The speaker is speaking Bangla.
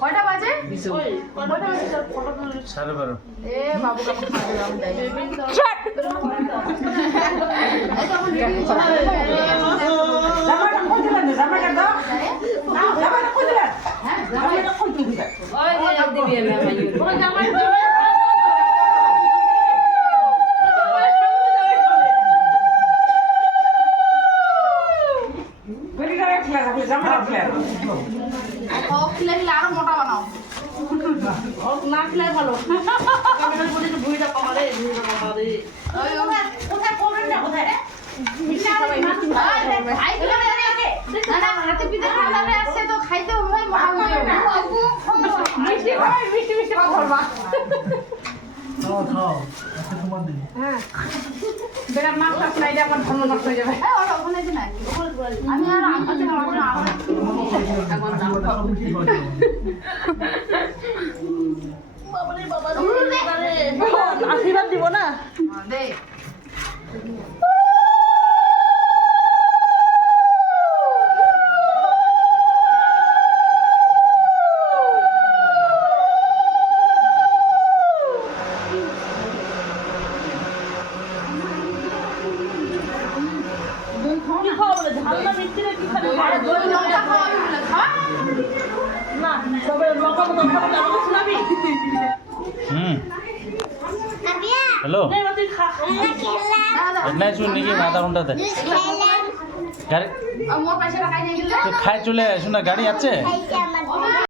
কয়টা বাজে? 12:30। এ বাবু কাপড় খাওয়া দাও দেয়। জামাটা কই দিলেন জামাটা দাও না জামাটা কই দিলেন হ্যাঁ জামাটা কই দিলেন ওই যে দিবি না ভাই। ওই জামাই বলি না রাখলা আপনি জামা রাখলেন ও খেলে আরো মোটা বানাও। ও না খেলে ভালো। আমি বলি যে ভুঁড়িটা কমালে ওই কোথায় করবেন না কোথায় রে? আশীর্বাদ দিব না দে হ্যালো নাই শুনি কি আধা ঘন্টাতে গাড়ি মোর পয়সা খাই নিয়ে গেলে তো খাই চলে আসুন না গাড়ি আছে